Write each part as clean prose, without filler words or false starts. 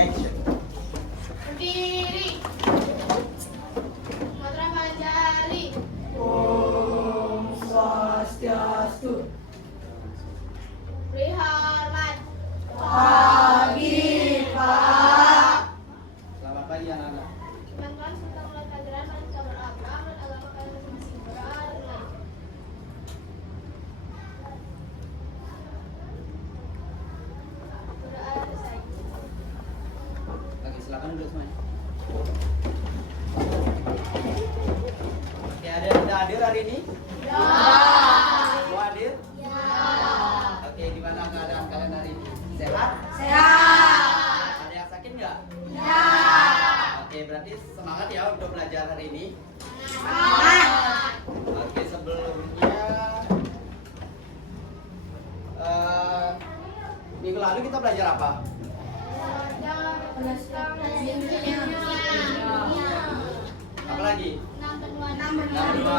Action. Berdiri. Putra Pancari. Om Swastiastu. Beri hormat. Pagi, Pak. Selamat pagi anak-anak. Teman-teman sudah mulai pelajaran dan kita beragam dan agama kalian masing-masing. Berdoa. Berdoa selesai. Oke, silakan duduk semuanya. Oke, ada yang tidak hadir hari ini? Ya. Semua hadir? Ya. Oke, gimana keadaan kalian hari ini? Sehat? Sehat. Ada yang sakit nggak? Ya. Oke, berarti semangat ya untuk belajar hari ini. Semangat. Oke, sebelumnya minggu lalu kita belajar apa? Apa lagi? Enam benua.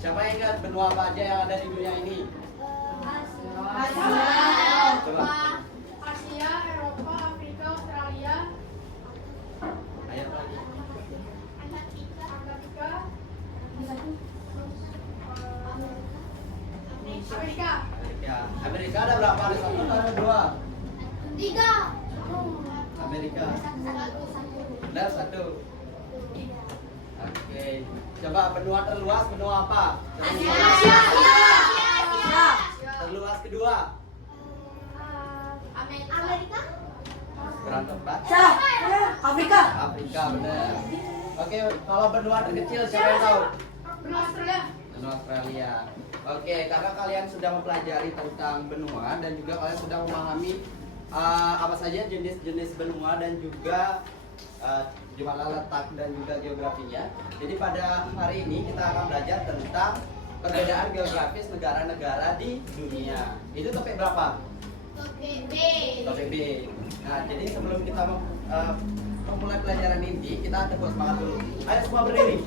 Siapa yang ingat benua apa aja yang ada di dunia ini? Coba. Asia, Eropa, Afrika, Australia, Ayo apa lagi? Antartika, Amerika. Ya, Amerika ada berapa? Ada satu atau ada dua? 3. Amerika. Ada satu. Oke. Coba benua terluas benua apa? Asia. Terluas kedua. Amerika. Kurang tepat. Afrika. Afrika benar. Oke, kalau benua terkecil siapa yang tahu? Benua Australia. Benua Australia. Oke, karena kalian sudah mempelajari tentang benua dan juga kalian sudah memahami apa saja jenis-jenis benua dan juga di mana letak dan juga geografinya. Jadi pada hari ini kita akan belajar tentang perbedaan geografis negara-negara di dunia. Itu topik berapa? Topik B. Topik B. Nah, jadi sebelum kita memulai pelajaran ini, kita tepuk semangat dulu. Ayo semua berdiri.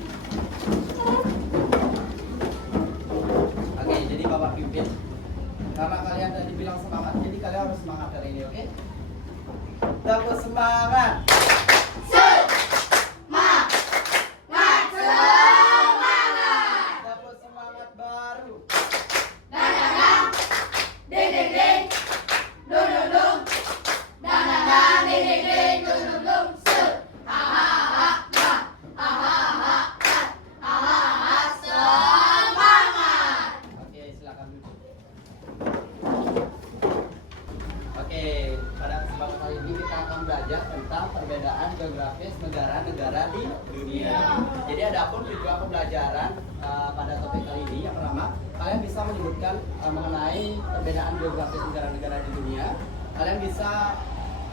Oke, jadi Bapak pimpin. Karena kalian tadi bilang semangat, jadi kalian harus semangat hari ini, oke? Tepuk semangat. Tepuk semangat baru. Oke, silakan duduk. Oke, pada kesempatan kali ini kita akan belajar tentang perbedaan geografis negara-negara di dunia. Jadi adapun tujuan pembelajaran pada topik kali ini yang pertama, kalian bisa menyebutkan mengenai perbedaan geografis negara-negara di dunia. Kalian bisa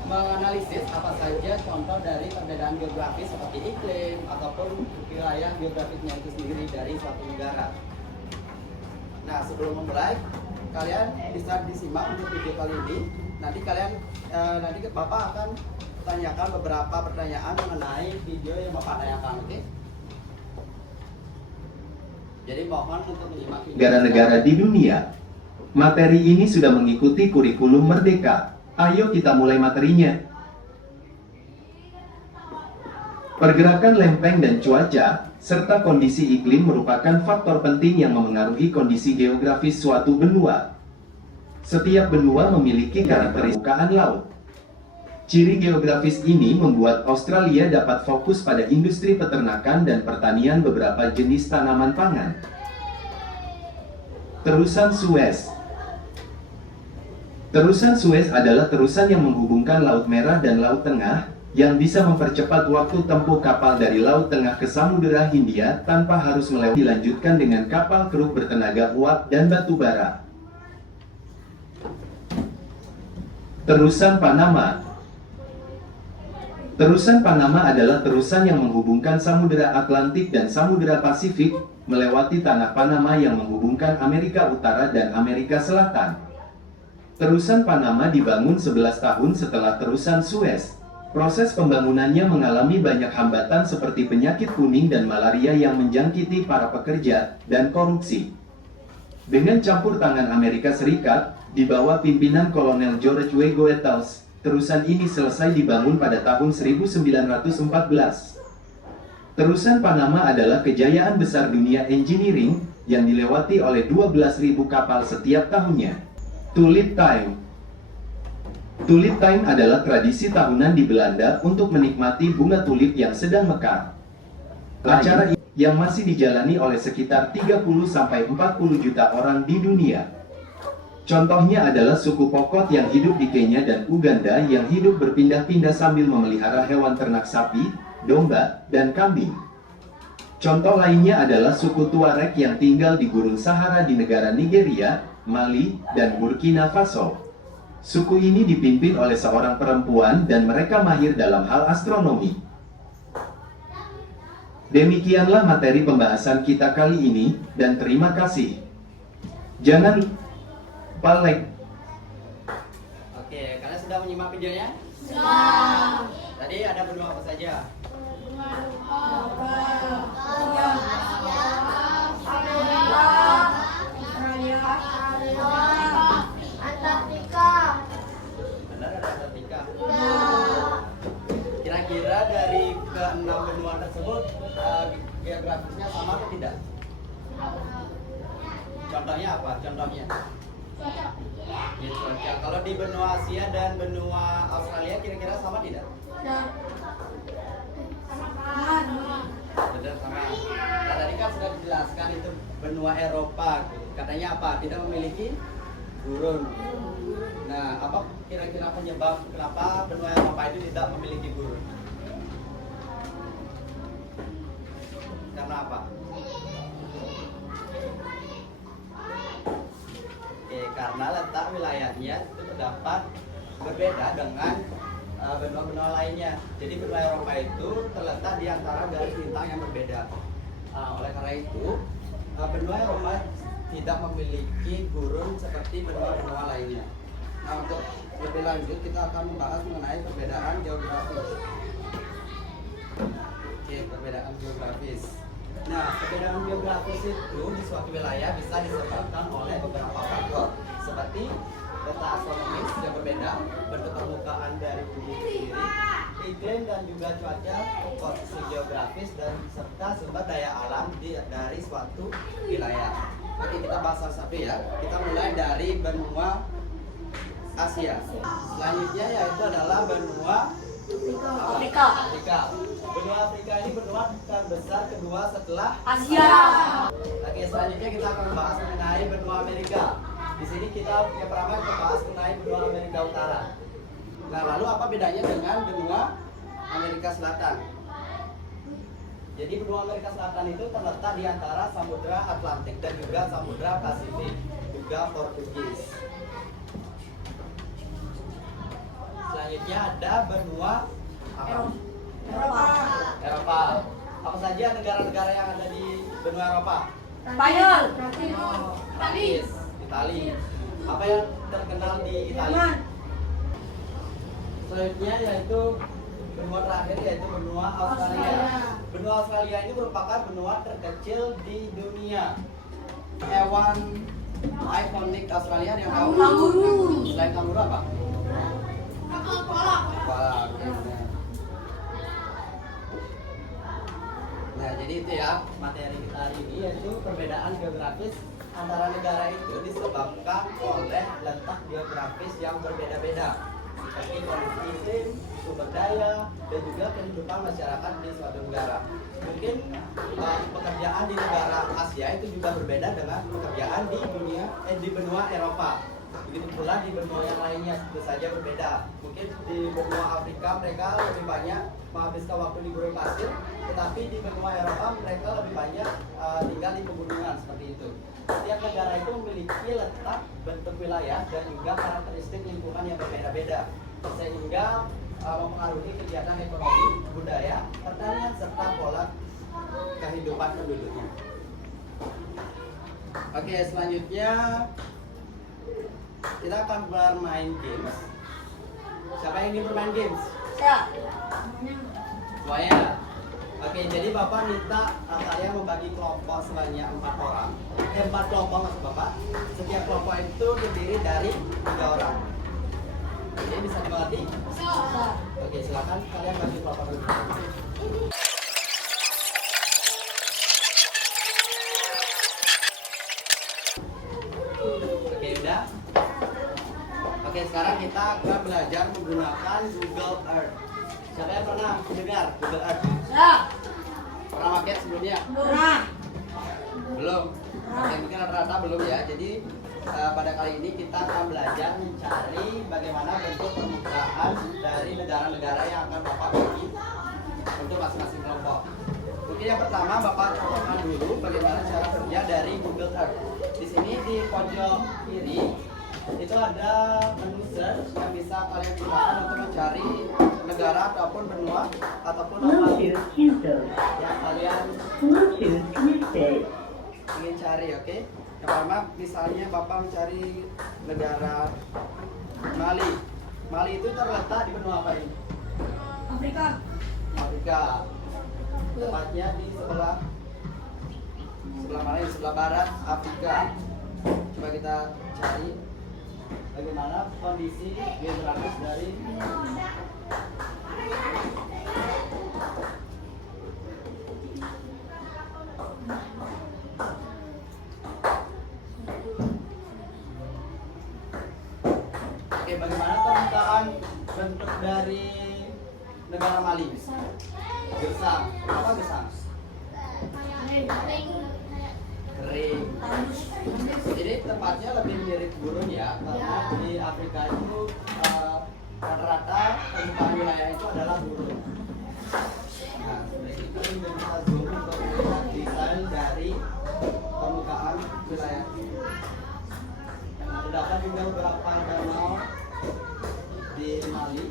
menganalisis apa saja contoh dari perbedaan geografis seperti iklim ataupun wilayah geografisnya itu sendiri dari suatu negara. Nah, sebelum memulai, kalian bisa disimak untuk video kali ini. Nanti nanti Bapak akan tanyakan beberapa pertanyaan mengenai video yang Bapak tanyakan, oke? Jadi mohon untuk menyimak video. Negara-negara di dunia. Materi ini sudah mengikuti kurikulum Merdeka. Ayo kita mulai materinya. Pergerakan lempeng dan cuaca, serta kondisi iklim merupakan faktor penting yang memengaruhi kondisi geografis suatu benua. Setiap benua memiliki karakteristik permukaan laut. Ciri geografis ini membuat Australia dapat fokus pada industri peternakan dan pertanian beberapa jenis tanaman pangan. Terusan Suez. Terusan Suez adalah terusan yang menghubungkan Laut Merah dan Laut Tengah, yang bisa mempercepat waktu tempuh kapal dari Laut Tengah ke Samudera Hindia tanpa harus melewati. Dilanjutkan dengan kapal keruk bertenaga uap dan batu bara. Terusan Panama. Terusan Panama adalah terusan yang menghubungkan Samudera Atlantik dan Samudera Pasifik, melewati tanah Panama yang menghubungkan Amerika Utara dan Amerika Selatan. Terusan Panama dibangun 11 tahun setelah terusan Suez. Proses pembangunannya mengalami banyak hambatan seperti penyakit kuning dan malaria yang menjangkiti para pekerja, dan korupsi. Dengan campur tangan Amerika Serikat, di bawah pimpinan Kolonel George W. Goethals, Terusan ini selesai dibangun pada tahun 1914. Terusan Panama adalah kejayaan besar dunia engineering yang dilewati oleh 12.000 kapal setiap tahunnya. Tulip Time. Tulip Time adalah tradisi tahunan di Belanda untuk menikmati bunga tulip yang sedang mekar. Acara ini yang masih dijalani oleh sekitar 30-40 juta orang di dunia. Contohnya adalah suku Pokot yang hidup di Kenya dan Uganda yang hidup berpindah-pindah sambil memelihara hewan ternak sapi, domba, dan kambing. Contoh lainnya adalah suku Tuareg yang tinggal di Gurun Sahara di negara Nigeria, Mali, dan Burkina Faso. Suku ini dipimpin oleh seorang perempuan dan mereka mahir dalam hal astronomi. Demikianlah materi pembahasan kita kali ini, dan terima kasih. Jangan lupa like. Oke, kalian sudah menyimak videonya? Sudah. Tadi ada benua apa saja? Benar ada Antartika. Kira-kira dari ke-6 benua tersebut geografisnya sama atau tidak? Contohnya apa? Contohnya? Ya, cuaca. Kalau di benua Asia dan benua Australia kira-kira sama tidak? Benar sama. Nah, tadi kan sudah dijelaskan itu benua Eropa. Katanya apa? Tidak memiliki gurun. Nah, apa kira-kira penyebab kenapa benua Eropa itu tidak memiliki gurun? Karena apa? Oke, karena letak wilayahnya itu terdapat berbeda dengan benua-benua lainnya. Jadi benua Eropa itu terletak di antara garis bintang yang berbeda. Oleh karena itu, benua Eropa tidak memiliki gurun seperti benua-benua lainnya. Nah, untuk lebih lanjut kita akan membahas mengenai perbedaan geografis. Oke, perbedaan geografis. Nah, perbedaan geografis itu di suatu wilayah bisa disebabkan oleh beberapa faktor seperti letak astronomis yang berbeda, bentuk permukaan dari bumi sendiri, iklim dan juga cuaca, posisi geografis dan serta sumber daya alam dari suatu wilayah. Oke, kita bahas satu-satu ya. Kita mulai dari benua Asia. Selanjutnya yaitu adalah benua Afrika. Afrika. Benua Afrika ini benua terbesar kedua setelah Asia. Oke, selanjutnya kita akan membahas mengenai benua Amerika. Di sini kita yang pertama kita bahas mengenai benua Amerika Utara. Nah, lalu apa bedanya dengan benua Amerika Selatan? Jadi benua Amerika Selatan itu terletak di antara Samudra Atlantik dan juga Samudra Pasifik, juga Portugis. Selanjutnya ada benua Eropa. Apa saja negara-negara yang ada di benua Eropa? Spanyol. Prancis, Itali. Apa yang terkenal di Itali? Selanjutnya yaitu benua terakhir yaitu benua Australia. Benua Australia ini merupakan benua terkecil di dunia. Hewan ikonik Australia yang tahu? Kanguru. Selain kanguru apa? Kolak. Nah, jadi itu ya materi kita hari ini, yaitu perbedaan geografis antara negara itu disebabkan oleh letak geografis yang berbeda-beda, seperti kondisi iklim, sumber daya, dan juga kehidupan masyarakat di suatu negara. Mungkin pekerjaan di negara Asia itu juga berbeda dengan pekerjaan di benua Eropa. Begitu pula di benua yang lainnya tentu saja berbeda. Mungkin di benua Afrika mereka lebih banyak menghabiskan waktu di gurun pasir, tetapi di benua Eropa mereka lebih banyak tinggal di pegunungan seperti itu. Setiap negara itu memiliki letak, bentuk wilayah dan juga karakteristik lingkungan yang berbeda-beda, sehingga mempengaruhi kegiatan ekonomi, budaya, pertanian serta pola kehidupan penduduknya. Oke, selanjutnya kita akan bermain games. Siapa yang ingin bermain games? Saya. Semuanya. Oke, jadi Bapak minta kalian membagi kelompok sebanyak 4 orang. 4 kelompok maksud Bapak. Setiap kelompok itu terdiri dari 3 orang. Oke, Ini bisa dimengerti? Bisa. Oke, silakan kalian bagi kelompok dulu. Oke, udah. Oke, sekarang kita akan belajar menggunakan Google Earth. Siapa yang pernah dengar Google Earth? Ya. Pernah pakai sebelumnya? Pernah. Belum. Oke, mungkin rata-rata belum ya. Jadi pada kali ini kita akan belajar mencari bagaimana bentuk permukaan dari negara-negara yang akan Bapak bagi untuk masing-masing kelompok. Mungkin yang pertama Bapak contohkan dulu bagaimana cara kerja dari Google Earth. Di sini di pojok kiri itu ada menu search yang bisa kalian gunakan untuk mencari negara ataupun benua ataupun apa Bluetooth cancelled. yang kalian Bluetooth connected. ingin cari. Oke, yang pertama misalnya Bapak mencari negara Mali. Mali itu terletak di benua apa ini? Afrika. Afrika. Tepatnya di sebelah mana? Di sebelah barat Afrika. Coba kita cari bagaimana kondisi geografis dari Oke, bagaimana permukaan bentuk dari negara Mali? Gersang. Apa gersang? Kering. Jadi tempatnya lebih mirip gurun ya, karena di Afrika itu rata-rata permukaan wilayah itu adalah gurun. Nah, seperti itu kita bisa zoom untuk melihat desain dari permukaan wilayah. Terdapat juga beberapa danau di Mali.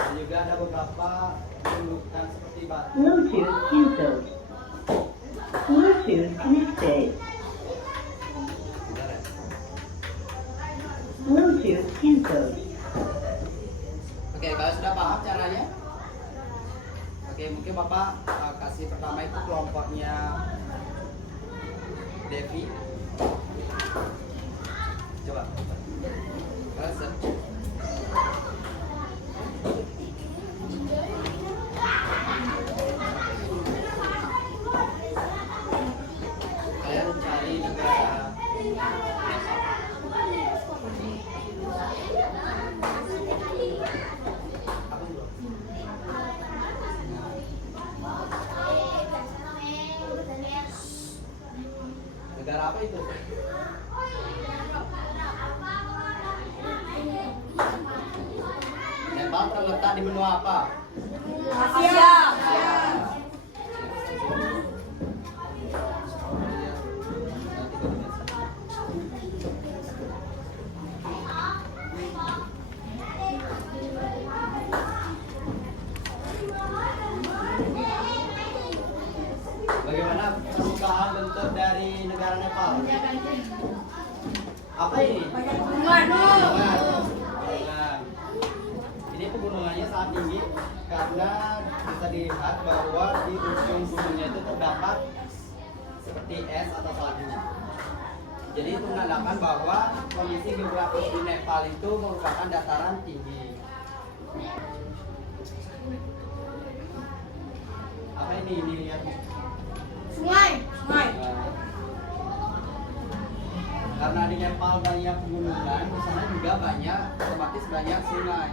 Dan juga ada beberapa gunungan seperti batu. Bluetooth cancelled. Bluetooth connected. Bentar ya. Bluetooth cancelled. Oke, kalau sudah paham caranya? Oke, mungkin Bapak kasih pertama itu kelompoknya Devi. Coba. Kalian search. Kalian cari negara apa itu? Negara apa itu? Nepal terletak di benua apa? Asia. Bagaimana permukaan bentuk dari negara Nepal? Apa ini? Pegunungan. Pegunungan. Ini pegunungannya sangat tinggi karena bisa dilihat bahwa di ujung gunungnya itu terdapat seperti es atau salju. Jadi itu menandakan bahwa kondisi geografis di Nepal itu merupakan dataran tinggi. Apa ini? Ini lihat. Sungai. Sungai. Karena di Nepal banyak pegunungan, di sana juga banyak, otomatis banyak sungai.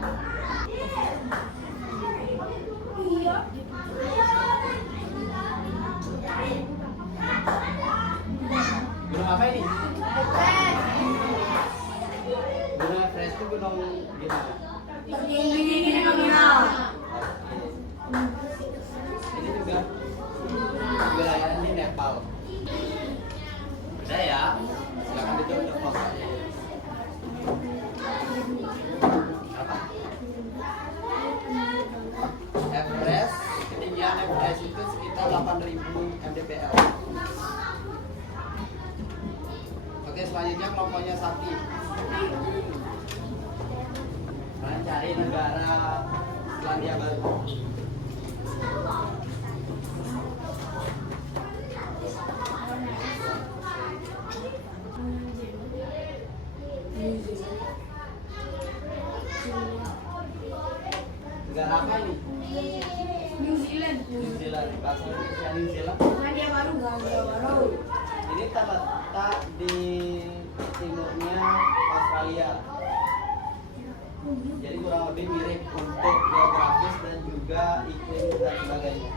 Gunung apa ini? Gunung Everest itu gunung gimana? Tertinggi di dunia. Ini juga wilayah di Nepal. Udah ya, silakan ditutup untuk fotonya. Apa? Everest, ketinggian Everest itu sekitar 8.000 mdpl. Oke, selanjutnya kelompoknya Sakti. Kalian cari negara Selandia Baru. New Zealand? Selandia Baru. Ini terletak di timurnya Australia. Jadi kurang lebih mirip untuk geografis dan juga iklim dan sebagainya.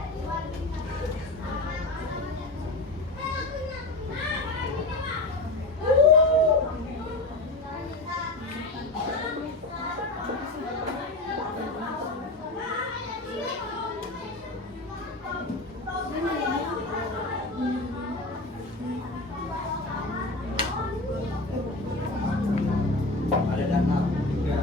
Ada danau juga.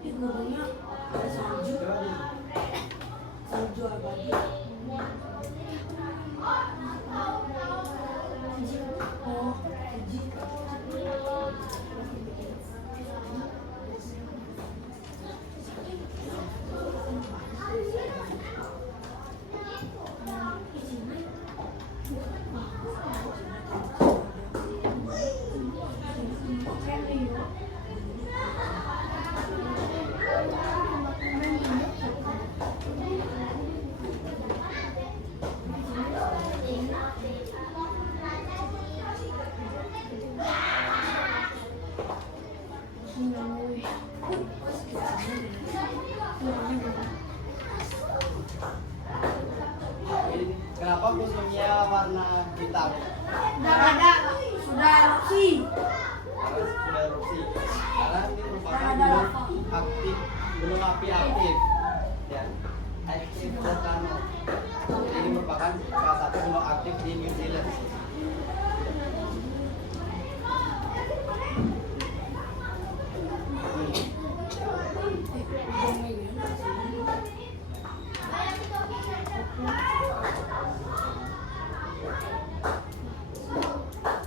Di gunungnya ada salju. Salju abadi. Oh, Fuji. Kenapa gunungnya warna hitam? Sudah erupsi. Karena sudah erupsi. Karena ini merupakan Ada gunung lava. aktif, gunung api aktif. Ya, aktif volcano. Jadi ini merupakan salah satu gunung aktif di New Zealand.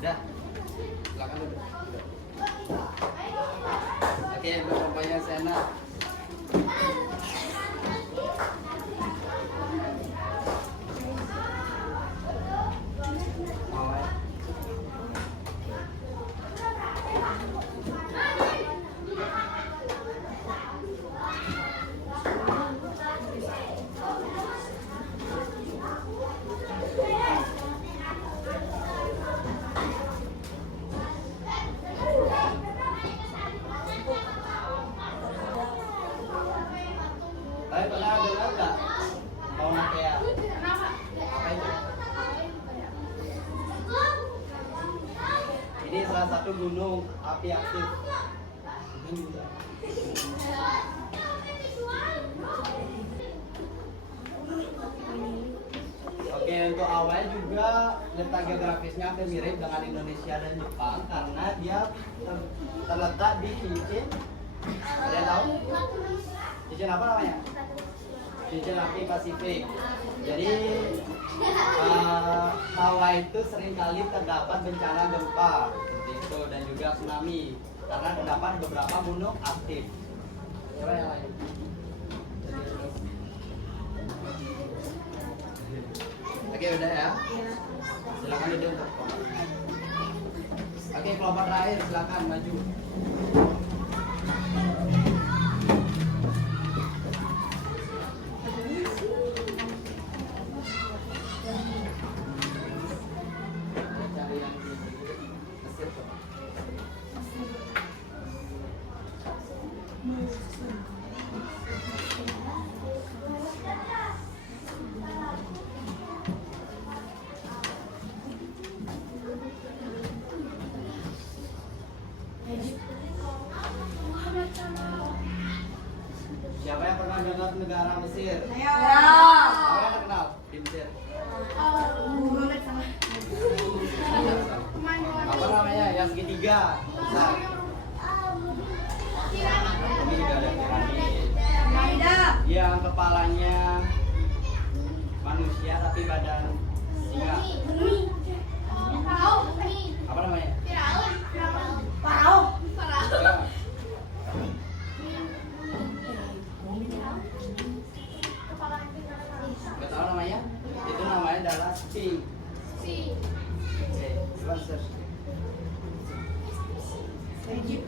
Dah, silakan duduk. Oke, berkompanya Sena. Mawai. Tapi pernah dengar nggak Mauna Kea? Apa itu? Ini salah satu gunung api aktif. Oke, untuk awal juga letak geografisnya hampir mirip dengan Indonesia dan Jepang karena dia terletak di cincin. Ada yang tahu? Cincin apa namanya? Cincin api Pasifik. Jadi Hawaii itu seringkali terdapat bencana gempa seperti itu dan juga tsunami karena terdapat beberapa gunung aktif. Coba yang lain. Oke, udah ya. Silakan duduk untuk kelompok. Oke, kelompok terakhir silakan maju. Cari yang di Mesir coba. Siapa yang pernah dengar negara Mesir? Siapa yang terkenal di Mesir? Apa namanya? Yang segitiga. Besar. Ini juga ada piramid. Yang kepalanya manusia tapi badan singa. Apa namanya? Enggak. C. C. Oke, coba search. Egypt.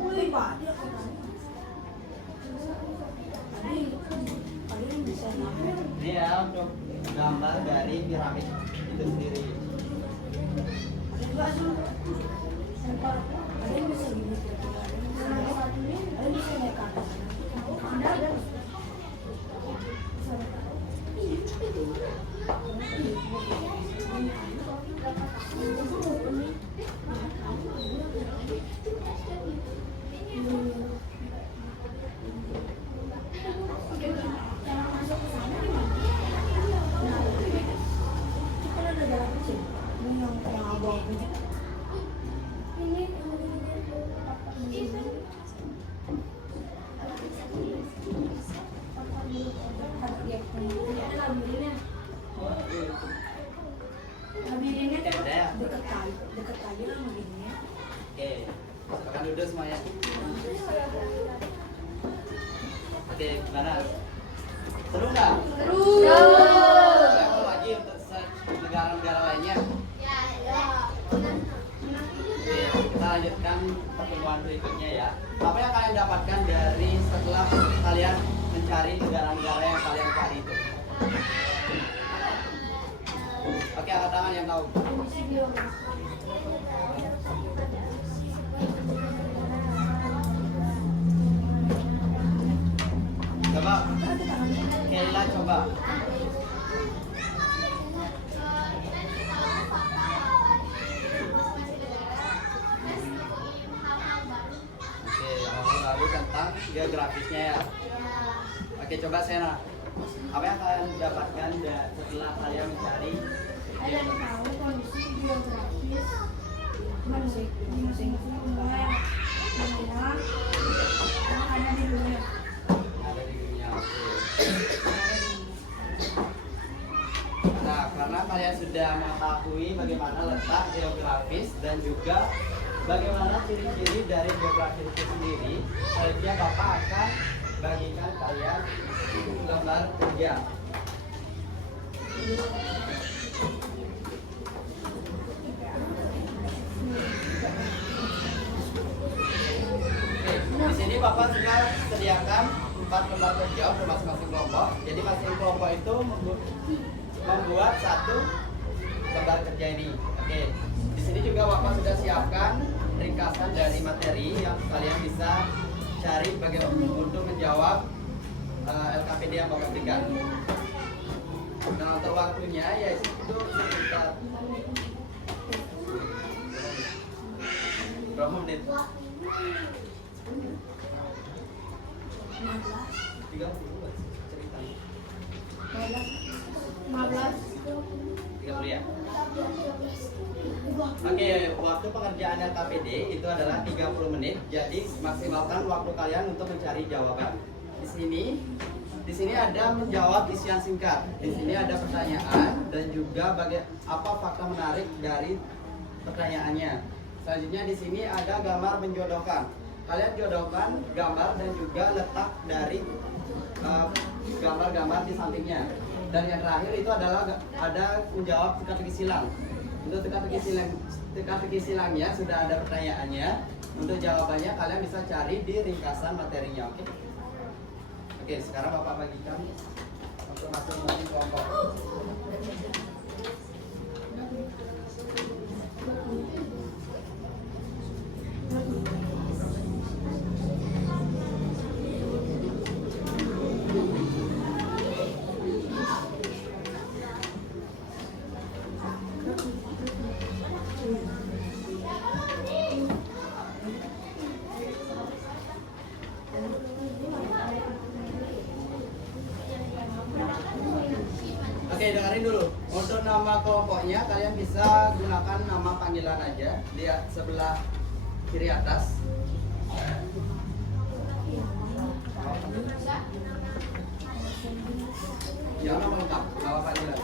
Wih, Pak, dia tadi bisa nambah. Ini ya untuk gambar dari piramid itu sendiri. Enggak sih. Sempar. Ada yang bisa gini. Ada yang bisa naik ke atas. Ada. Kan ada jalan kecil. Ini yang abang punya. Labirinnya dekat kali lah labirinnya. Oke, silakan duduk semuanya. Oke, gimana? Seru nggak? Seru. Level lagi untuk search negara-negara lainnya. Oke, kita lanjutkan pertemuan berikutnya ya. Apa yang kalian dapatkan dari setelah kalian mencari negara-negara yang kalian cari itu? Oke, angkat tangan yang tahu. Coba, Kayla coba. Oke, lalu tentang geografisnya ya. Oke, coba Sena. Apa yang kalian dapatkan setelah kalian mencari? Ada yang tahu kondisi geografis masing-masing benua yang ada di dunia. Ada di dunia. Oke. Nah, karena kalian sudah mengetahui bagaimana letak geografis dan juga bagaimana ciri-ciri dari geografis itu sendiri, selanjutnya Bapak akan bagikan kalian gambar kerja. Oke, di sini Bapak sudah sediakan 4 lembar kerja untuk masing-masing kelompok. Jadi masing kelompok itu membuat 1 lembar kerja ini. Oke, di sini juga Bapak sudah siapkan ringkasan dari materi yang kalian bisa cari bagaimana untuk menjawab LKPD yang Bapak berikan. Nah, untuk waktunya yaitu sekitar berapa menit? 30 ceritanya. 30 ya. Oke, waktu pengerjaan LKPD itu adalah 30 menit. Jadi maksimalkan waktu kalian untuk mencari jawaban. Di sini ada menjawab isian singkat. Di sini ada pertanyaan dan juga apa fakta menarik dari pertanyaannya. Selanjutnya di sini ada gambar menjodohkan. Kalian jodohkan gambar dan juga letak dari gambar-gambar di sampingnya. Dan yang terakhir itu adalah ada menjawab teka-teki silang. Untuk teka-teki silangnya sudah ada pertanyaannya. Untuk jawabannya kalian bisa cari di ringkasan materinya, oke? Oke, sekarang Bapak bagikan untuk masing-masing kelompok. dengerin dulu. Untuk nama kelompoknya kalian bisa gunakan nama panggilan aja. Lihat sebelah kiri atas. Jangan nama lengkap, nama panggilan.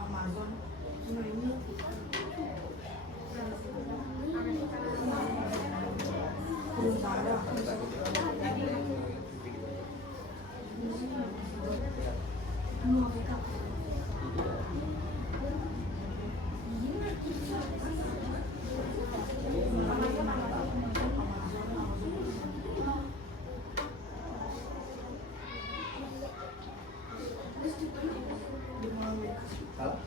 Amazon. Nah, ini Utara. Salah?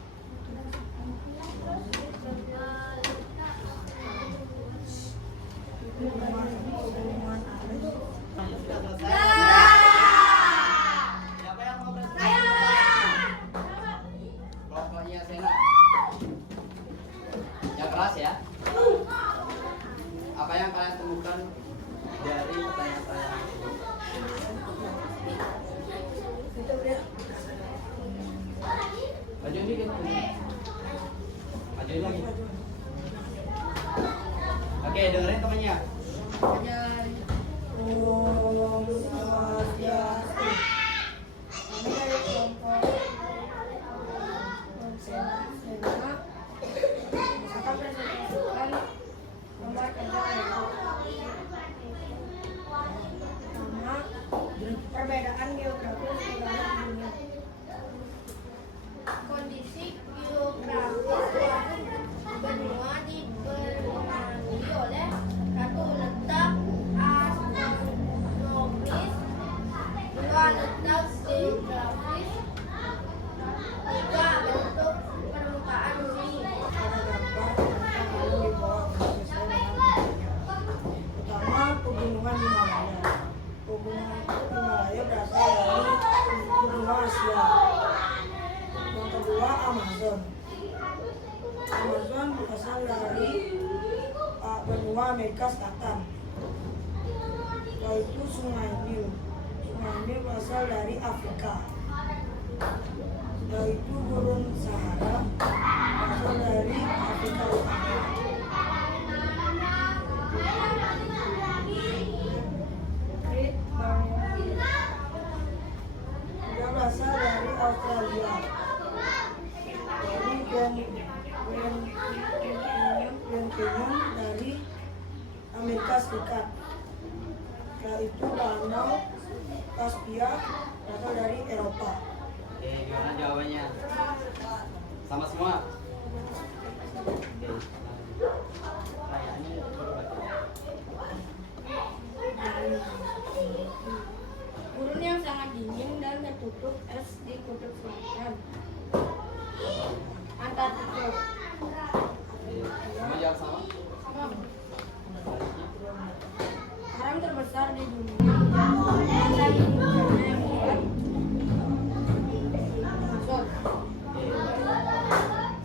Sudah selesai. Siapa yang mau presentasi? Kelompoknya Sena. Yang keras ya. Apa yang kalian temukan dari pertanyaan-pertanyaan tersebut? Majuin dikit. Majuin lagi. Oke, dengerin temannya. Om Swastiastu. Kami dari kelompok Sena akan presentasikan gambar kerja kelompok. Pertama, perbedaan geografis negara di dunia. Kondisi geografis suatu benua dipengaruhi oleh satu letak astronomis, dua letak geografis, tiga bentuk permukaan bumi. Pada gambar kita lalu dibawa sesuai dengan bentuknya. Pertama, pegunungan Himalaya. Pegunungan Himalaya berasal dari benua Asia. Yang kedua, Amazon. Amazon berasal dari benua Amerika Selatan. Yaitu Sungai Nil. Sungai Nil berasal dari Afrika. Yaitu Gurun Sahara berasal dari Afrika Utara. Great Barrier dia berasal dari Australia. Jadi Grand Canyon dari Amerika Serikat. Setelah itu Danau Kaspia berasal dari Eropa. Oke, gimana jawabannya? Sama semua? Oke. Kayaknya Gurun yang sangat dingin dan tertutup es di kutub selatan. Antartika. Semua jawab sama? Haram terbesar di dunia dan hujannya yang kuat. Amazon.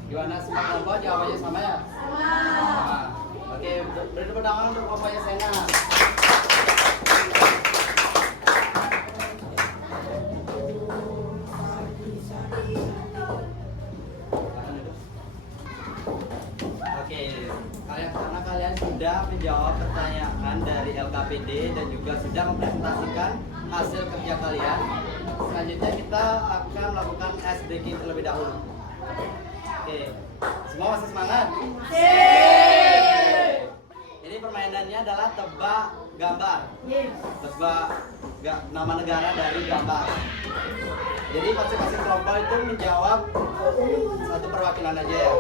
Gimana semua kelompok jawabannya sama ya? Sama. Oke, beri tepuk tangan untuk kelompoknya Sena. Oke, karena kalian sudah menjawab pertanyaan dari LKPD dan juga sudah mempresentasikan hasil kerja kalian, selanjutnya kita akan melakukan ice breaking terlebih dahulu. Oke, semua masih semangat? Jadi permainannya adalah tebak gambar. Tebak nama negara dari gambar. Jadi masing-masing kelompok itu menjawab satu perwakilan aja ya.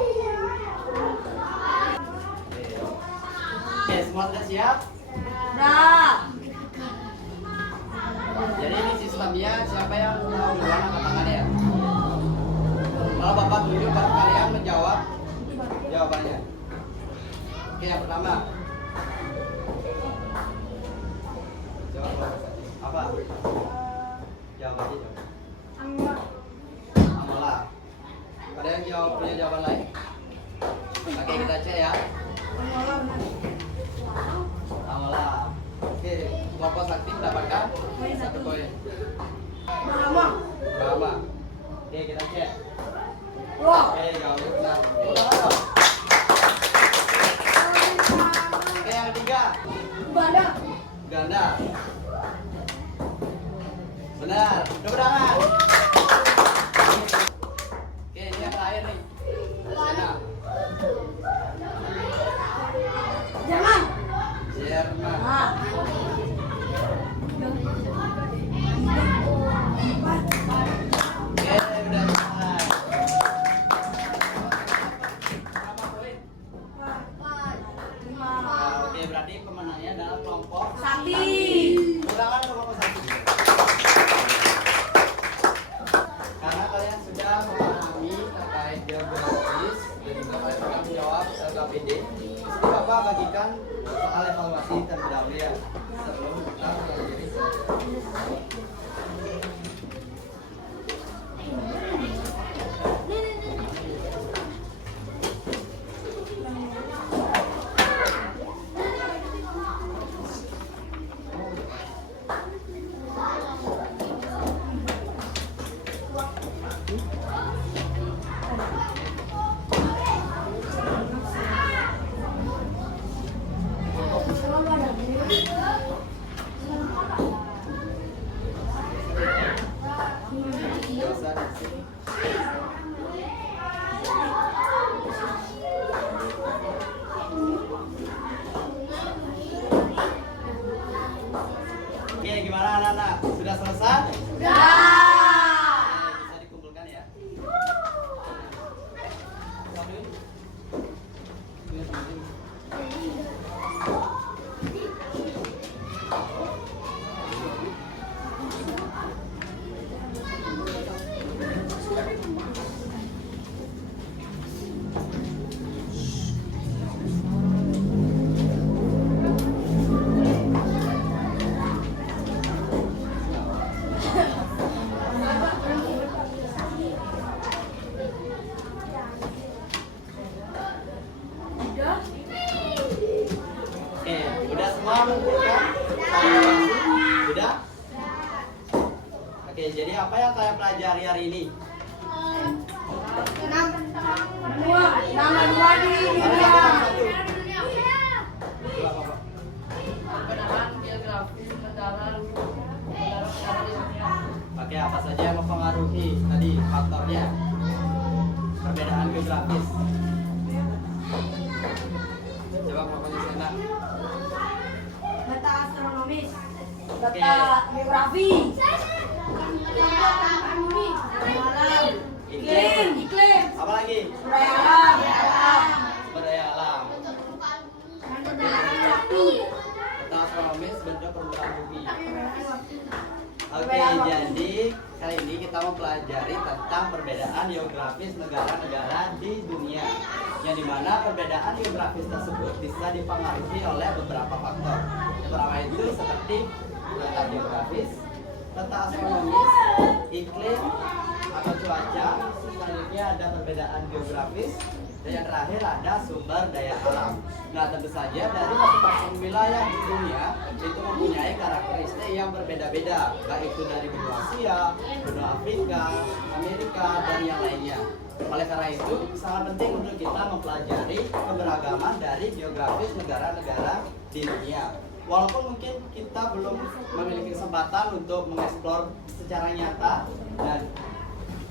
Oke, semua sudah siap? Jadi ini sistemnya, siapa yang mau duluan angkat tangan ya? Kalau Bapak tunjuk baru kalian menjawab jawabannya. Oke, yang pertama. Jawab apa? Jawabannya jawab. Amola. Ada yang jawab punya jawaban lain? Oke, kita cek ya. Amola. Oke, kelompok sakti mendapatkan 1 poin. Brahma. Oke, kita cek. Oke, jawabnya benar. Oke, yang ketiga. Ganda. Benar. Tepuk tangan. Oke, ini yang terakhir nih. Nah. Jerman. Oke, udah selesai. Berapa poin? Nah, oke, berarti pemenangnya adalah kelompok Sakti. Ulangan kelompok Sakti. Karena kalian sudah memahami terkait geografis dan juga kalian bertanggung jawab LKPD, di sini Bapak bagikan soal evaluasi terlebih dahulu ya sebelum kita mempelajari. Dosa di sini. Oke, gimana anak-anak? Sudah selesai? Bisa dikumpulkan ya. Oke, udah semua mengumpulkan? Sudah? Oke, jadi apa yang kalian pelajari hari ini? Nama dua di dunia. Oke, apa saja yang mempengaruhi tadi faktornya? Perbedaan geografis. Coba kelompoknya sana. Data astronomis. Oke. Geografi. Iklim. Apa lagi? Sumber alam. Sumber daya alam. Data astronomis bentuk permukaan bumi. Oke, jadi kali ini kita mempelajari tentang perbedaan geografis negara-negara di dunia. Yang dimana perbedaan geografis tersebut bisa dipengaruhi oleh beberapa faktor. Yang pertama itu seperti letak geografis, letak astronomis, iklim atau cuaca. Selanjutnya ada perbedaan geografis. Dan yang terakhir ada sumber daya alam. Nah, tentu saja dari masing-masing wilayah di dunia itu mempunyai karakteristik yang berbeda-beda, baik itu dari benua Asia, benua Afrika, Amerika, dan yang lainnya. Oleh karena itu, sangat penting untuk kita mempelajari keberagaman dari geografis negara-negara di dunia. Walaupun mungkin kita belum memiliki kesempatan untuk mengeksplor secara nyata, dan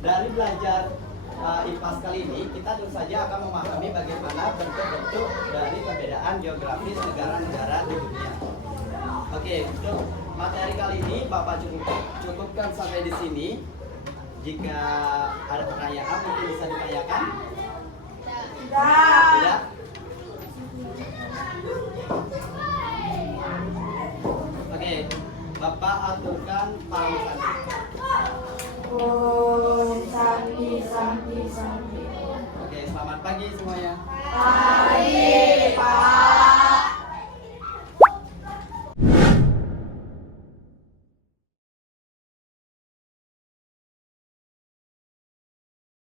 dari belajar IPAS kali ini kita tentu saja akan memahami bagaimana bentuk-bentuk dari perbedaan geografis negara-negara di dunia. Oke, untuk materi kali ini Bapak cukupkan sampai di sini. Jika ada pertanyaan mungkin bisa ditanyakan. Tidak? Oke, Bapak aturkan para santri. Oh, santi. Oke, Selamat pagi semuanya. Pagi, Pak.